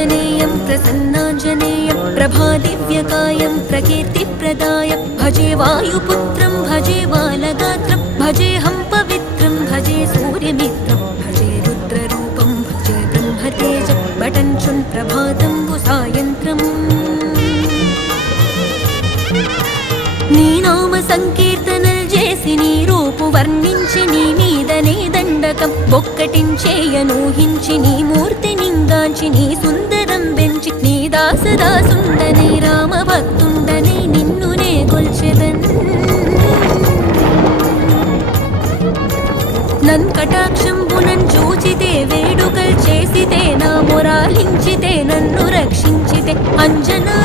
आञ्जनेयं प्रसन्नाञ्जनेयं प्रभादिव्यकायं प्रकीर्तिप्रदाय भजे वायुपुत्रं भजे बालगात्रं भजेऽहं पवित्रं भजे सूर्यमित्रं भजे रुद्ररूपं भजे ब्रह्मतेजं बटञ्चुं प्रभातं सायन्त्रम् నీ నామ సంకీర్తనలు చేసి నీ రూపు వర్ణించి నీ మీదనే దండకం ఒక్కటించేయనూహించి నీ మూర్తి నింగాంచి నీ సుందరం పెంచి నీ దాసదాసుండనే రామభక్తుండనే నిన్నునే కొల్చెదన్ నన్ కటాక్షంబునన్ చూచితే వేడుకల్ చేసితే నా మొరాలించితే నన్ను రక్షించితే అంజనా